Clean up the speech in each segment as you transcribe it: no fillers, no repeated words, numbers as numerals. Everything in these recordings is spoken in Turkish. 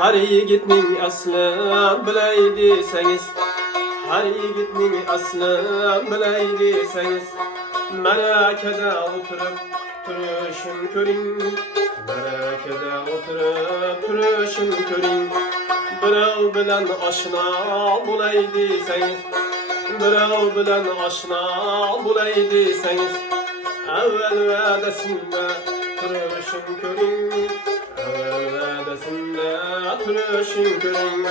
Her yigitning asli bilay desangiz, her yigitning asli bilay desangiz, malakada o'tirib turishim ko'ring, malakada o'tirib turishim ko'ring. Birov bilan oshna bo'lay desangiz, birov bilan oshna bo'lay desangiz, avval va'dasimda turishim ko'ring, avval va'dasimda turishim ko'ring.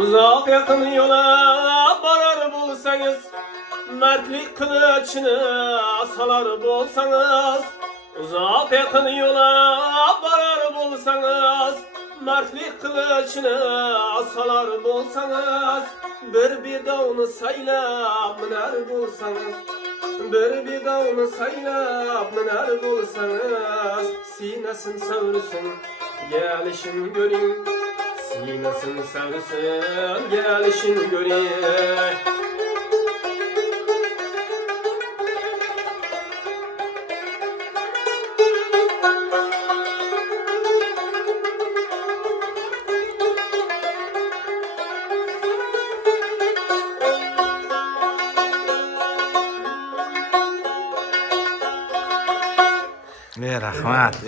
Uzoq yaqin yo'la borar bo'lsangiz, mardlik qilichini salar bo'lsangiz, uzoq yaqin yo'la borar bo'lsangiz, mardlik qilichini salar bo'lsangiz, bir bedovni saylab minar bo'lsangiz, bir bedovni saylab minar bo'lsangiz, sinasin savrisin gelişin görün, sinasin savrisin gelişin görün. Rahmat.